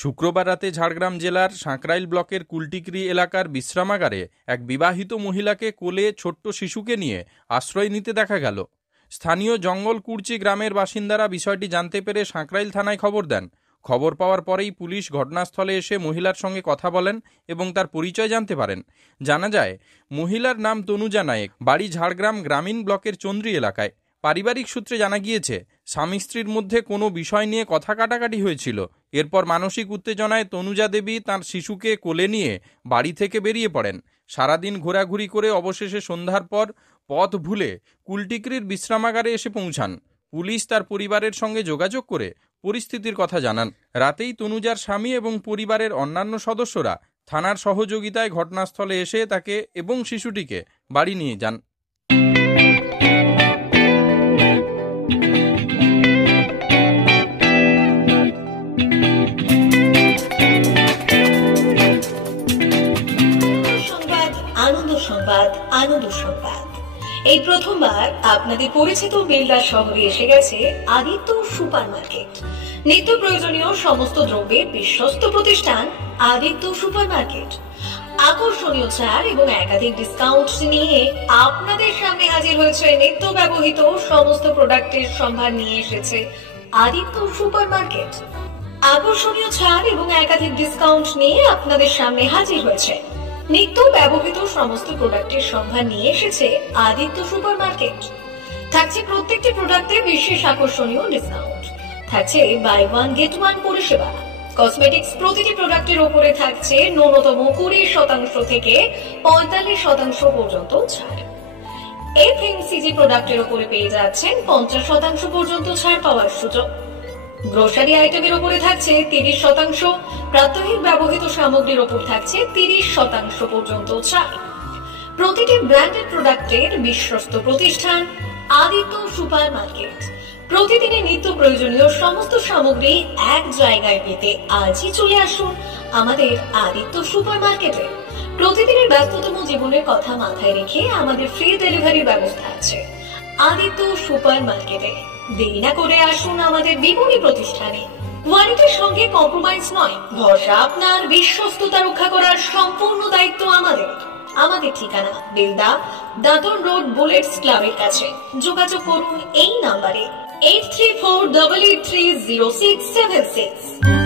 শুক্রবার রাতে ঝাড়গ্রাম জেলার সাঁকরাইল ব্লকের কুলটিকরি এলাকার বিশ্রামাগারে এক বিবাহিত মহিলাকে কোলে ছোট্ট শিশুকে নিয়ে আশ্রয় নিতে দেখা গেল। স্থানীয় জঙ্গলকুড়চি গ্রামের বাসিন্দারা বিষয়টি জানতে পেরে সাঁকরাইল থানায় খবর দেন। খবর পাওয়ার পরেই পুলিশ ঘটনাস্থলে এসে মহিলার সঙ্গে কথা বলেন এবং তার পরিচয় জানতে পারেন। জানা যায়, মহিলার নাম তনুজা নায়েক, বাড়ি ঝাড়গ্রাম গ্রামীণ ব্লকের চন্দ্রী এলাকায়। পারিবারিক সূত্রে জানা গিয়েছে, স্বামী স্ত্রীর মধ্যে কোনো বিষয় নিয়ে কথা কাটাকাটি হয়েছিল। এরপর মানসিক উত্তেজনায় তনুজা দেবী তাঁর শিশুকে কোলে নিয়ে বাড়ি থেকে বেরিয়ে পড়েন। সারাদিন ঘোরাঘুরি করে অবশেষে সন্ধ্যার পর পথ ভুলে কুলটিকরির বিশ্রামাগারে এসে পৌঁছান। পুলিশ তার পরিবারের সঙ্গে যোগাযোগ করে পরিস্থিতির কথা জানান। রাতেই তনুজার স্বামী এবং পরিবারের অন্যান্য সদস্যরা থানার সহযোগিতায় ঘটনাস্থলে এসে তাকে এবং শিশুটিকে বাড়ি নিয়ে যান। আনন্দ সংবাদ। এই প্রথমবার আপনাদের পরিচিত বেলদা শহরে এসে গেছে আদিত্য সুপার মার্কেট। নিত্য প্রয়োজনীয় সমস্ত দ্রব্যের বিশ্বস্ত প্রতিষ্ঠান আদিত্য সুপার মার্কেট। আকর্ষণীয় ছাড় এবং একাধিক ডিসকাউন্ট নিয়ে আপনাদের সামনে হাজির হয়েছে। নিত্য ব্যবহৃত সমস্ত প্রোডাক্টের সম্ভার নিয়ে এসেছে আদিত্য সুপার মার্কেট। আকর্ষণীয় ছাড় এবং একাধিক ডিসকাউন্ট নিয়ে আপনাদের সামনে হাজির হয়েছে। নিত্য ব্যবহৃত সমস্ত প্রোডাক্টের সম্ভার নিয়ে এসেছে আদিত্য সুপার মার্কেট। থাকছে প্রত্যেকটি প্রোডাক্টে বিশেষ আকর্ষণীয় ডিসকাউন্ট। থাকছে বাই ওয়ান গেট ওয়ান পরিষেবা। কসমেটিক্স প্রতিটি প্রোডাক্টের উপরে থাকছে ন্যূনতম 20% থেকে 45% পর্যন্ত ছাড়। এফএমসিজি প্রোডাক্টের উপরে পেয়ে যাচ্ছেন 50% পর্যন্ত ছাড় পাওয়ার সুযোগ। গ্রোসারি আইটেমের উপরে থাকছে 30%, প্রাত্যহিক ব্যবহৃত সামগ্রীর উপর থাকছে 30% পর্যন্ত ছাড়। প্রতিটি ব্র্যান্ডেড প্রোডাক্টের বিশ্বস্ত প্রতিষ্ঠান আদিত্য সুপার মার্কেট। প্রতিদিনের নিত্য প্রয়োজনীয় সমস্ত সামগ্রী এক জায়গায় পেতে আজই চলে আসুন আমাদের আদিত্য সুপার মার্কেটে। প্রতিদিনের ব্যস্ততম জীবনের কথা মাথায় রেখে আমাদের ফ্রি ডেলিভারির ব্যবস্থা আছে আদিত্য সুপার মার্কেটে। দেরি না করে আসুন আমাদের বিপণী প্রতিষ্ঠানে। কোয়ালিটির সঙ্গে কম্প্রোমাইজ নয়, ভরসা আপনার, বিশ্বস্ততা রক্ষা করার সম্পূর্ণ দায়িত্ব আমাদের। আমাদের ঠিকানা বেলদা, দাদন রোড, বুলেটস ক্লাবের কাছে। যোগাযোগ করুন এই নাম্বারে 8348830676।